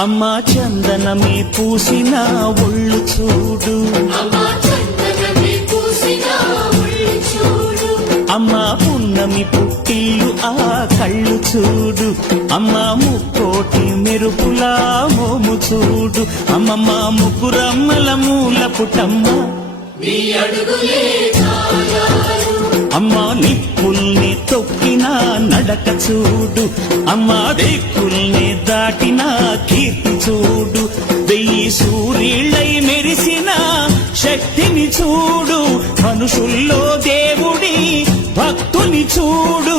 అమ్మా చందనమే పూసిన ఒళ్ళు చూడు, అమ్మా పున్నమి పుట్టిల్లు ఆ కళ్ళు చూడు, అమ్మా ముక్కోటి మెరుపులా మోము చూడు, అమ్మమ్మ ముగ్గురమ్మల మూల పుటమ్మ అమ్మా నిప్పుల్ని తొక్కిన నడక చూడు, అమ్మా దిక్కుల్ని దాటిన కీర్తి చూడు, 1000 సూర్యుళ్ళై మెరిసిన శక్తిని చూడు, మనుషుల్లో దేవుడి భక్తుని చూడు.